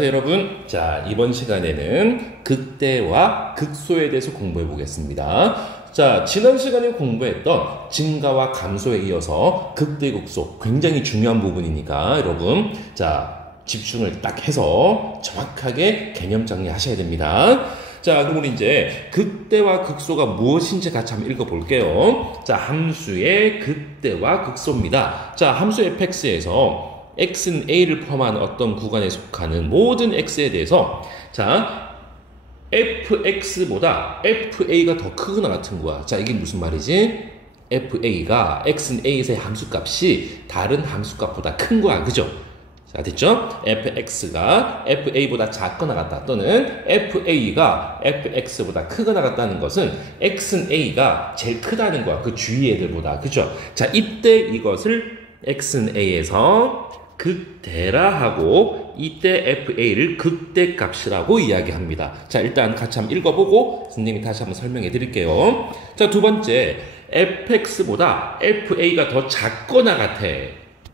여러분, 자, 이번 시간에는 극대와 극소에 대해서 공부해 보겠습니다. 자, 지난 시간에 공부했던 증가와 감소에 이어서 극대, 극소 굉장히 중요한 부분이니까 여러분, 자, 집중을 딱 해서 정확하게 개념 정리하셔야 됩니다. 자, 그럼 우리 이제 극대와 극소가 무엇인지 같이 한번 읽어볼게요. 자, 함수의 극대와 극소입니다. 자, 함수 fx에서 x는 a를 포함한 어떤 구간에 속하는 모든 x에 대해서 자 fx보다 fa가 더 크거나 같은 거야. 자, 이게 무슨 말이지? fa가 x는 a에서의 함수값이 다른 함수값보다 큰 거야. 그죠? 자, 됐죠? fx가 fa보다 작거나 같다 또는 fa가 fx보다 크거나 같다는 것은 x는 a가 제일 크다는 거야. 그 주위 애들보다. 그죠? 자, 이때 이것을 x는 a에서 극대라 하고 이때 fa를 극대값이라고 이야기합니다. 자, 일단 같이 한번 읽어보고 선생님이 다시 한번 설명해 드릴게요. 자, 두 번째, fx보다 fa가 더 작거나 같아.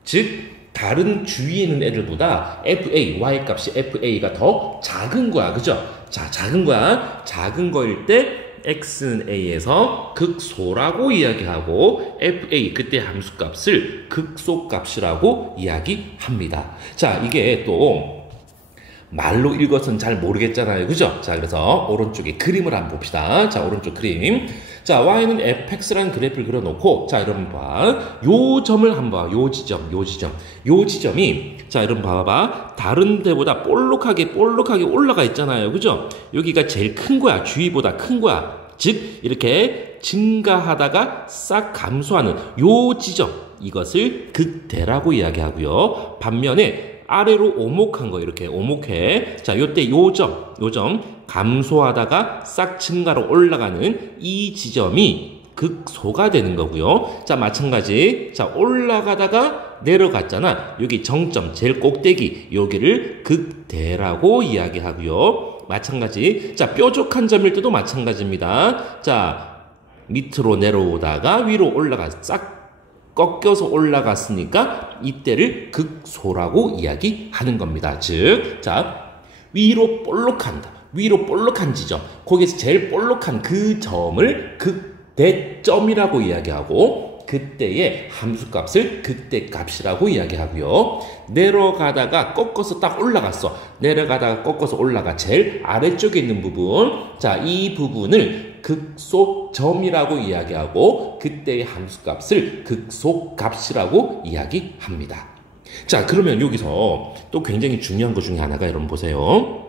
즉 다른 주위에 있는 애들보다 y값이 fa가 더 작은 거야. 그죠? 자, 작은 거야. 작은 거일 때 x는 a에서 극소라고 이야기하고 그때 함수값을 극소값이라고 이야기합니다. 자, 이게 또 말로 읽어서는 잘 모르겠잖아요. 그죠? 자, 그래서 오른쪽에 그림을 한번 봅시다. 자, 오른쪽 그림. 자, y는 fx라는 그래프를 그려놓고, 자, 여러분 봐. 요 점을 한번 봐. 요 지점이, 자, 여러분 봐봐. 다른 데보다 볼록하게 올라가 있잖아요. 그죠? 여기가 제일 큰 거야. 주위보다 큰 거야. 즉, 이렇게 증가하다가 싹 감소하는 요 지점. 이것을 극대라고 이야기하고요. 반면에 아래로 오목한 거, 이렇게 오목해. 자, 요때 요점 감소하다가 싹 증가로 올라가는 이 지점이 극소가 되는 거고요. 자, 마찬가지. 자, 올라가다가 내려갔잖아. 여기 정점, 제일 꼭대기, 여기를 극대라고 이야기하고요. 마찬가지. 자, 뾰족한 점일 때도 마찬가지입니다. 자, 밑으로 내려오다가 위로 올라가 싹 꺾여서 올라갔으니까 이때를 극소라고 이야기하는 겁니다. 즉, 자, 위로 볼록한 지점, 거기에서 제일 볼록한 그 점을 극대점이라고 이야기하고 그때의 함수값을 극대값이라고 이야기하고요. 내려가다가 꺾어서 딱 올라갔어. 내려가다가 꺾어서 올라가 제일 아래쪽에 있는 부분, 자, 이 부분을 극소점이라고 이야기하고 그때의 함수값을 극소값이라고 이야기합니다. 자, 그러면 여기서 또 굉장히 중요한 것 중에 하나가 여러분 보세요.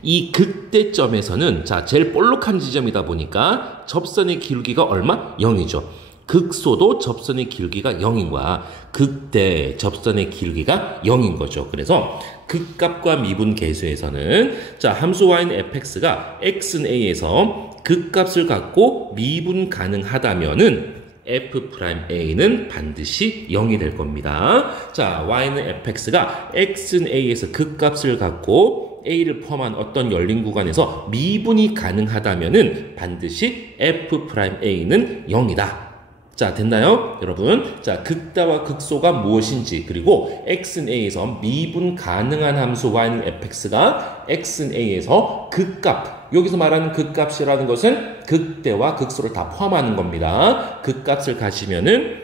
이 극대점에서는 자, 제일 볼록한 지점이다 보니까 접선의 기울기가 얼마? 0이죠. 극소도 접선의 기울기가 0인 거야. 극대 접선의 기울기가 0인 거죠. 그래서 극값과 미분 계수에서는 자, 함수 y는 fx가 x는 a에서 극값을 갖고 미분 가능하다면은 f'a는 반드시 0이 될 겁니다. 자, y는 fx가 x는 a에서 극값을 갖고 a를 포함한 어떤 열린 구간에서 미분이 가능하다면은 반드시 f'a는 0이다. 자, 됐나요? 여러분. 자, 극다와 극소가 무엇인지, 그리고 x는 a에서 미분 가능한 함수 y는 fx가 x는 a에서 극값, 여기서 말하는 극값이라는 것은 극대와 극소를 다 포함하는 겁니다. 극값을 가시면은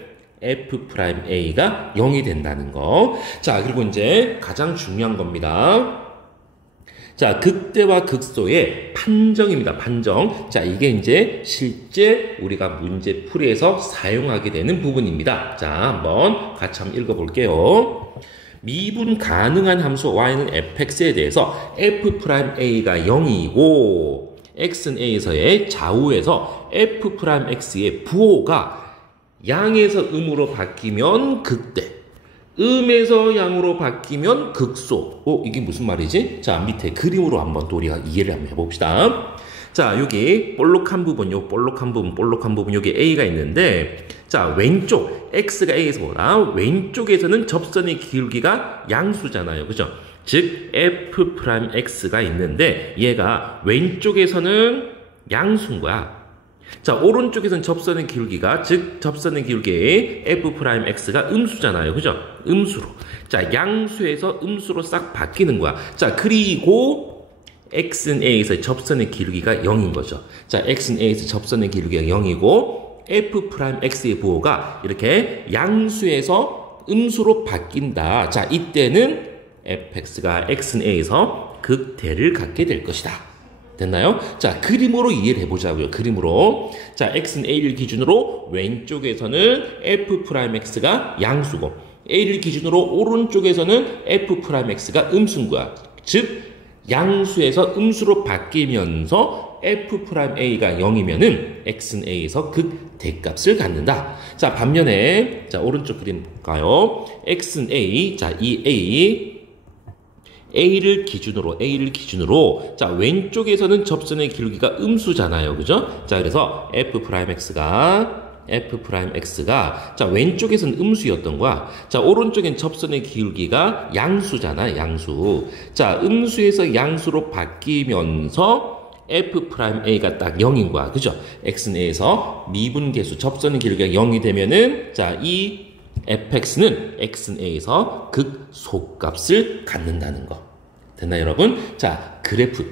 f'a가 0이 된다는 거. 자, 그리고 이제 가장 중요한 겁니다. 자, 극대와 극소의 판정입니다. 판정. 자, 이게 이제 실제 우리가 문제 풀이에서 사용하게 되는 부분입니다. 자, 한번 같이 한번 읽어볼게요. 미분 가능한 함수 y는 fx에 대해서 f'a가 0이고 x는 a에서의 좌우에서 f'x의 부호가 양에서 음으로 바뀌면 극대, 음에서 양으로 바뀌면 극소. 이게 무슨 말이지? 자, 밑에 그림으로 한번 또 우리가 이해를 한번 해봅시다. 자, 여기 볼록한 부분, 볼록한 부분, 여기 A가 있는데, 자, 왼쪽, X가 A에서 보라. 왼쪽에서는 접선의 기울기가 양수잖아요. 그죠? 즉, F'X가 있는데, 얘가 왼쪽에서는 양수인 거야. 자, 오른쪽에서는 접선의 기울기가, 즉 접선의 기울기의 f'x가 음수잖아요. 그죠? 음수로. 자, 양수에서 음수로 싹 바뀌는 거야. 자, 그리고 x는 a에서 접선의 기울기가 0인 거죠. 자, x는 a에서 접선의 기울기가 0이고 f'x의 부호가 이렇게 양수에서 음수로 바뀐다. 자, 이때는 fx가 x는 a에서 극대를 갖게 될 것이다. 됐나요? 자, 그림으로 이해를 해보자고요. 그림으로. 자, x는 a를 기준으로 왼쪽에서는 f'x가 양수고 a를 기준으로 오른쪽에서는 f'x가 음수인 거야. 즉, 양수에서 음수로 바뀌면서 f'a가 0이면은 x는 a에서 극대값을 갖는다. 자, 반면에 자, 오른쪽 그림 볼까요? x는 a. 자, 이 A를 기준으로 자, 왼쪽에서는 접선의 기울기가 음수잖아요. 그죠? 자, 그래서 f'x가 자, 왼쪽에서는 음수였던 거야. 자, 오른쪽엔 접선의 기울기가 양수잖아. 양수. 자, 음수에서 양수로 바뀌면서 f'a가 딱 0인 거야. 그죠? x는 a에서 미분계수 접선의 기울기가 0이 되면은 자, 이 fx는 x는 a에서 극소값을 갖는다는 거. 됐나요, 여러분? 자,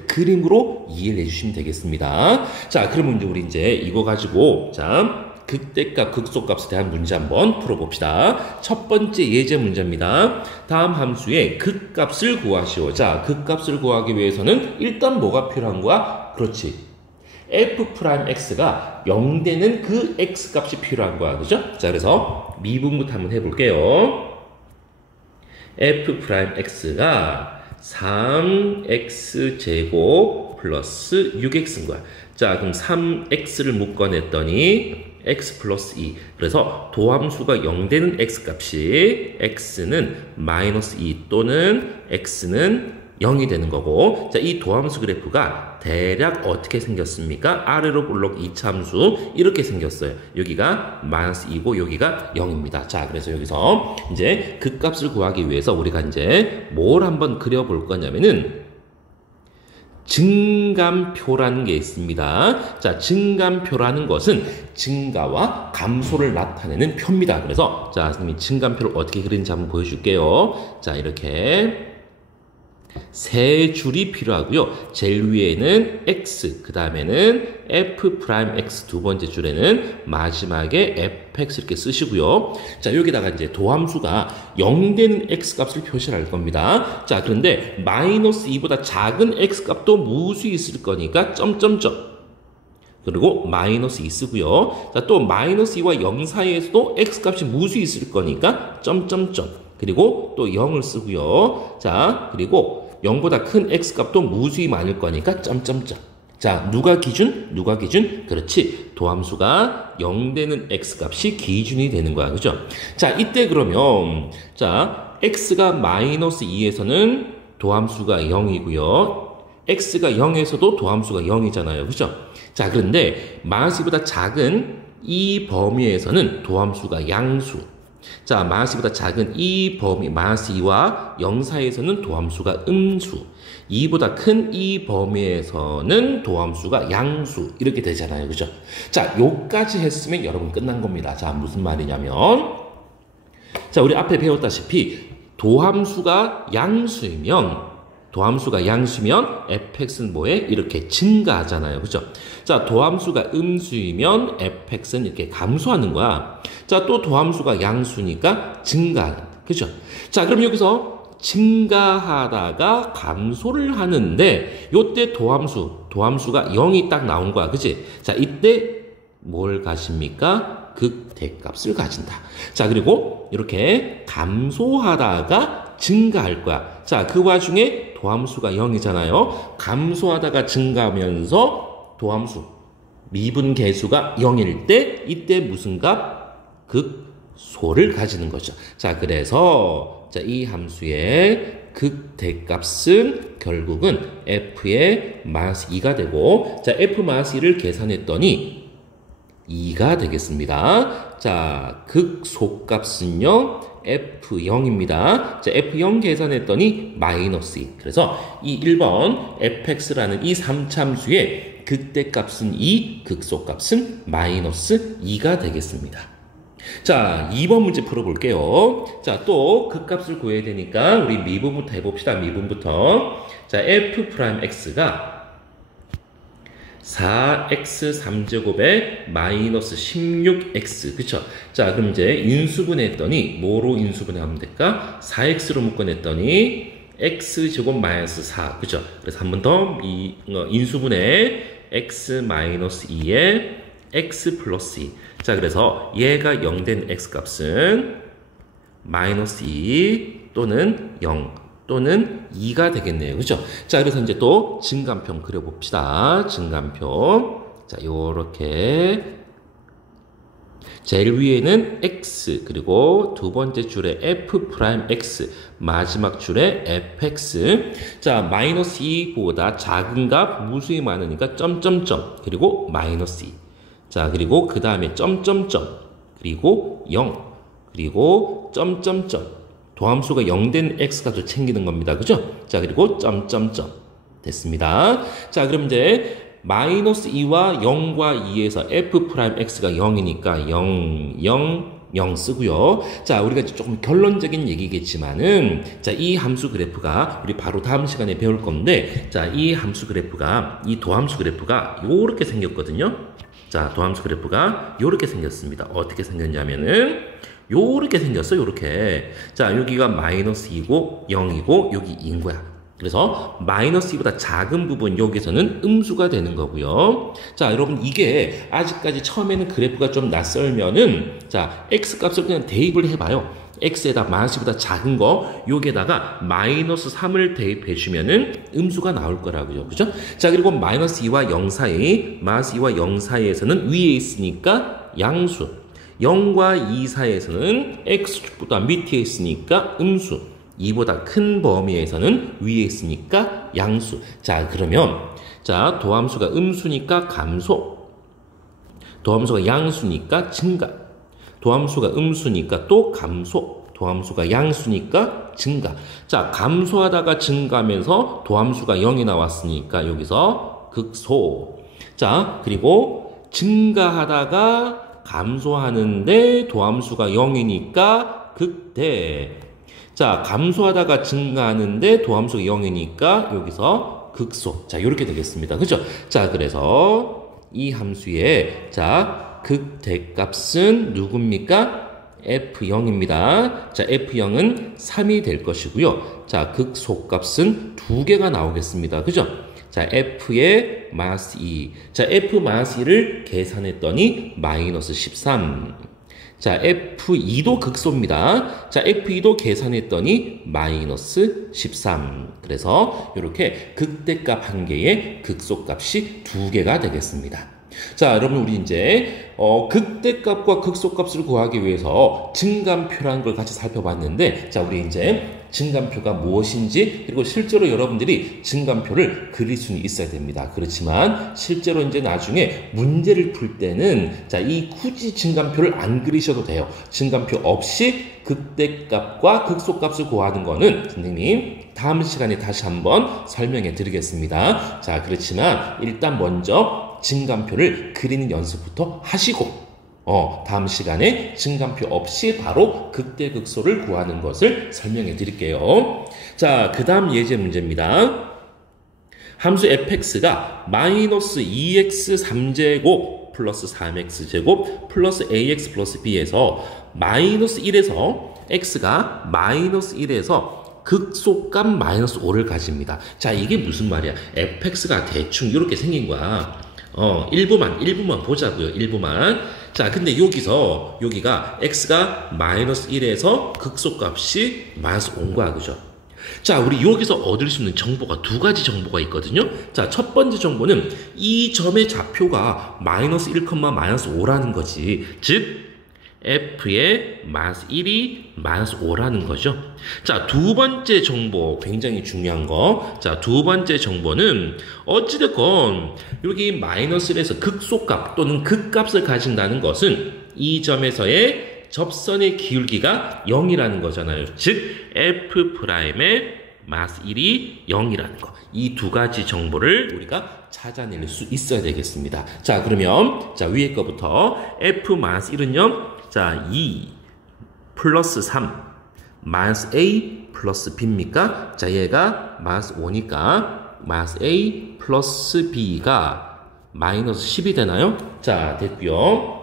그림으로 이해를 해주시면 되겠습니다. 자, 그러면 우리 이제 이거 가지고, 자, 극대값, 극소값에 대한 문제 한번 풀어봅시다. 첫 번째 예제 문제입니다. 다음 함수의 극값을 구하시오. 자, 극값을 구하기 위해서는 일단 뭐가 필요한 거야? 그렇지. f'x가 0 되는 그 x값이 필요한 거야. 그죠? 자, 그래서 미분부터 한번 해볼게요. f'x가 3x제곱 플러스 6x인 거야. 자, 그럼 3x를 묶어냈더니 x 플러스 2. 그래서 도함수가 0 되는 x값이 x는 마이너스 2 또는 x는 0이 되는 거고, 자, 이 도함수 그래프가 대략 어떻게 생겼습니까? 아래로 볼록 2차 함수 이렇게 생겼어요. 여기가 마이너스 2고 여기가 0입니다. 자, 그래서 여기서 이제 극값을 구하기 위해서 우리가 이제 뭘 한번 그려볼 거냐면은 증감표라는 게 있습니다. 자, 증감표라는 것은 증가와 감소를 나타내는 표입니다. 그래서 자, 선생님이 증감표를 어떻게 그리는지 한번 보여줄게요. 자, 이렇게 세 줄이 필요하고요. 제일 위에는 x, 그 다음에는 f'x, 두 번째 줄에는 마지막에 fx 이렇게 쓰시고요. 자, 여기다가 이제 도함수가 0 되는 x 값을 표시할 겁니다. 자, 그런데 마이너스 2보다 작은 x 값도 무수 있을 거니까 점점점. 그리고 마이너스 2 쓰고요. 자, 또 마이너스 2와 0 사이에서도 x 값이 무수 있을 거니까 점점점. 그리고 또 0을 쓰고요. 자, 그리고 0보다 큰 x값도 무수히 많을 거니까 점점점. 자, 누가 기준? 그렇지. 도함수가 0 되는 x값이 기준이 되는 거야. 그죠? 자, 이때 그러면 자, x가 마이너스 2에서는 도함수가 0이고요. x가 0에서도 도함수가 0이잖아요. 그죠? 자, 그런데 마이너스 2보다 작은 이 범위에서는 도함수가 양수. 자, 마이너스 2보다 작은 이 범위, 마이너스 2와 0 사이에서는 도함수가 음수, 2보다 큰 이 범위에서는 도함수가 양수, 이렇게 되잖아요. 그죠? 자, 요까지 했으면 여러분 끝난 겁니다. 자, 무슨 말이냐면, 자, 우리 앞에 배웠다시피, 도함수가 양수면 fx는 뭐해? 이렇게 증가하잖아요. 그죠? 자, 도함수가 음수이면 fx는 이렇게 감소하는 거야. 자, 또 도함수가 양수니까 증가하는. 그죠? 자, 그럼 여기서 증가하다가 감소를 하는데 요때 도함수가 0이 딱 나온 거야. 그치? 자, 이때 뭘 가십니까? 극대값을 가진다. 자, 그리고 이렇게 감소하다가 증가할 거야. 자, 그 와중에 도함수가 0이잖아요. 감소하다가 증가하면서 도함수 미분계수가 0일 때 이때 무슨 값? 극소를 가지는 거죠. 자, 그래서 자, 이 함수의 극대값은 결국은 f의 마이너스 2가 되고, 자, f 마이너스 2를 계산했더니 2가 되겠습니다. 자, 극소값은요 F0입니다. 자, F0 계산했더니 마이너스 2. 그래서 이 1번 fx라는 이 3참수의 극대값은 2, 극소값은 마이너스 2가 되겠습니다. 자, 2번 문제 풀어볼게요. 자, 또 극값을 구해야 되니까 우리 미분부터 해봅시다. 미분부터. 자, f'x가 4x 3제곱에 마이너스 16x. 그쵸? 자, 그럼 이제 인수분해했더니 뭐로 인수분해하면 될까? 4x로 묶어냈더니 x제곱 마이너스 4. 그쵸? 그래서 한 번 더 인수분해 x 마이너스 2에 x 플러스 2. 자, 그래서 얘가 0 된 x값은 마이너스 2 또는 0 또는 2가 되겠네요. 그죠? 자, 그래서 이제 또 증간표 그려봅시다. 증간표. 자, 요렇게. 제일 위에는 x, 그리고 두 번째 줄에 f'x, 마지막 줄에 fx. 자, 마이너스 2보다 작은 값, 무수히 많으니까 점점점, 그리고 마이너스 2. 자, 그리고 그 다음에 점점점, 그리고 0, 그리고 점점점. 도함수가 0 된 x값을 챙기는 겁니다. 그죠? 자, 그리고 점점점. 됐습니다. 자, 그럼 이제 마이너스 2와 0과 2에서 f'x가 0이니까 0, 0, 0 쓰고요. 자, 우리가 조금 결론적인 얘기겠지만은, 자, 이 함수 그래프가 우리 바로 다음 시간에 배울 건데, 자, 이 함수 그래프가, 이 도함수 그래프가 요렇게 생겼거든요. 자, 도함수 그래프가 요렇게 생겼습니다. 어떻게 생겼냐면은, 요렇게 생겼어요. 요렇게. 자, 여기가 마이너스 2고 0이고 여기 2인 거야. 그래서 마이너스 2보다 작은 부분 여기서는 음수가 되는 거고요. 자, 여러분 이게 아직까지 처음에는 그래프가 좀 낯설면은 자, x값을 그냥 대입을 해봐요. x에다 마이너스 2보다 작은 거 여기에다가 마이너스 3을 대입해 주면은 음수가 나올 거라고요. 그죠? 자, 그리고 마이너스 2와 0 사이, 마이너스 2와 0 사이에서는 위에 있으니까 양수. 0과 2 사이에서는 x축보다 밑에 있으니까 음수, 2보다 큰 범위에서는 위에 있으니까 양수. 자, 그러면 자, 도함수가 음수니까 감소, 도함수가 양수니까 증가, 도함수가 음수니까 또 감소, 도함수가 양수니까 증가. 자, 감소하다가 증가하면서 도함수가 0이 나왔으니까 여기서 극소. 자, 그리고 증가하다가 감소하는데 도함수가 0이니까 극대. 자, 감소하다가 증가하는데 도함수가 0이니까 여기서 극소. 자, 이렇게 되겠습니다. 그죠? 자, 그래서 이 함수의 자, 극대값은 누굽니까? F0입니다. 자, F0은 3이 될 것이고요. 자, 극소값은 2개가 나오겠습니다. 그죠? 자, f의 마이너스 2. 자, f 마이너스 2를 계산했더니 마이너스 13. 자, f2도 극소입니다. 자, f2도 계산했더니 마이너스 13. 그래서 이렇게 극대값 한 개에 극소값이 2개가 되겠습니다. 자, 여러분 우리 이제 극대값과 극소값을 구하기 위해서 증간표라는 걸 같이 살펴봤는데, 자, 우리 이제 증간표가 무엇인지, 그리고 실제로 여러분들이 증간표를 그릴 수는 있어야 됩니다. 그렇지만 실제로 이제 나중에 문제를 풀 때는 자, 이 굳이 증간표를 안 그리셔도 돼요. 증간표 없이 극대값과 극소값을 구하는 거는 선생님 다음 시간에 다시 한번 설명해 드리겠습니다. 자, 그렇지만 일단 먼저 증간표를 그리는 연습부터 하시고 다음 시간에 증간표 없이 바로 극대극소를 구하는 것을 설명해 드릴게요. 자, 그 다음 예제 문제입니다. 함수 fx가 마이너스 2x 3제곱 플러스 3x제곱 플러스 ax 플러스 b에서 마이너스 1에서 x가 마이너스 1에서 극소값 마이너스 5를 가집니다. 자, 이게 무슨 말이야? fx가 대충 이렇게 생긴 거야. 일부만 보자고요. 일부만. 자, 근데 여기가 x가 마이너스 1에서 극소값이 마이너스 5인 거야. 그죠? 자, 우리 여기서 얻을 수 있는 정보가 두 가지 정보가 있거든요. 자, 첫 번째 정보는 이 점의 좌표가 마이너스 1, 마이너스 5라는 거지. 즉, f의 마이너스 1이 마이너스 5라는 거죠. 자, 두 번째 정보 굉장히 중요한 거. 자, 두 번째 정보는 어찌됐건 여기 마이너스 1에서 극소값 또는 극값을 가진다는 것은 이 점에서의 접선의 기울기가 0이라는 거잖아요. 즉 F'의 마스 1이 0이라는 거. 이 두 가지 정보를 우리가 찾아낼 수 있어야 되겠습니다. 자, 그러면 자, 위에 거부터 F 마스 1은요. 자, 2 플러스 3 마스 A 플러스 B입니까? 자, 얘가 마스 5니까 마스 A 플러스 B가 마이너스 10이 되나요? 자, 됐고요.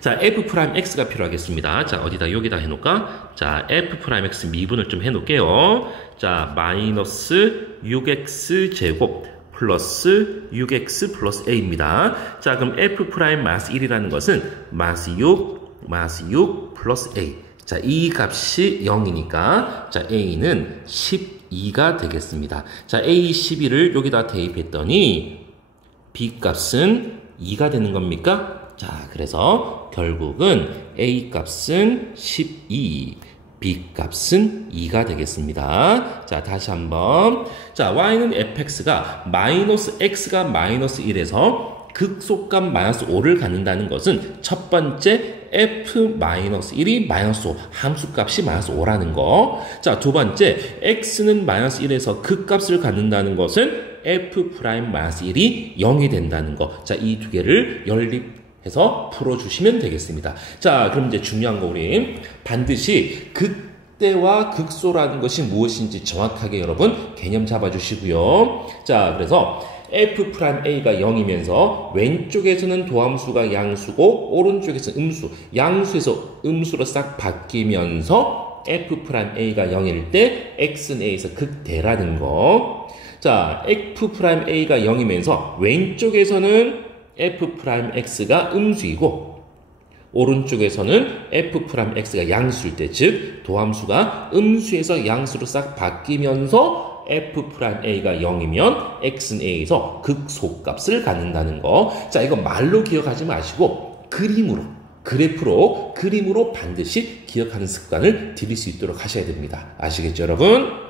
자, F'X가 필요하겠습니다. 자, 어디다, 여기다 해놓을까? 자, F'X 미분을 좀 해놓을게요. 자, 마이너스 6X 제곱 플러스 6X 플러스 A입니다. 자, 그럼 F' 마스 1이라는 것은 마스 6 플러스 A. 자, 이 값이 0이니까, 자, A는 12가 되겠습니다. 자, A 12를 여기다 대입했더니, B 값은 2가 되는 겁니까? 자, 그래서 결국은 A 값은 12, B 값은 2가 되겠습니다. 자, 다시 한번. 자, Y는 fx가 마이너스 x가 마이너스 1에서 극소값 마이너스 5를 갖는다는 것은 첫 번째 f-1이 마이너스 5, 함수값이 마이너스 5라는 거. 자, 두 번째 x는 마이너스 1에서 극값을 갖는다는 것은 f'-1이 0이 된다는 거. 자, 이 두 개를 연립해서 풀어주시면 되겠습니다. 자, 그럼 이제 중요한 거 우리 반드시 극대와 극소라는 것이 무엇인지 정확하게 여러분 개념 잡아주시고요. 자, 그래서 F'A가 0이면서 왼쪽에서는 도함수가 양수고 오른쪽에서 음수, 양수에서 음수로 싹 바뀌면서 F'A가 0일 때 X는 A에서 극대라는 거. 자, F'A가 0이면서 왼쪽에서는 F'X가 음수이고 오른쪽에서는 F'X가 양수일 때, 즉 도함수가 음수에서 양수로 싹 바뀌면서 F'A가 0이면 X는 A에서 극소값을 갖는다는 거. 자, 이거 말로 기억하지 마시고 그림으로, 그래프로, 그림으로 반드시 기억하는 습관을 들일 수 있도록 하셔야 됩니다. 아시겠죠, 여러분?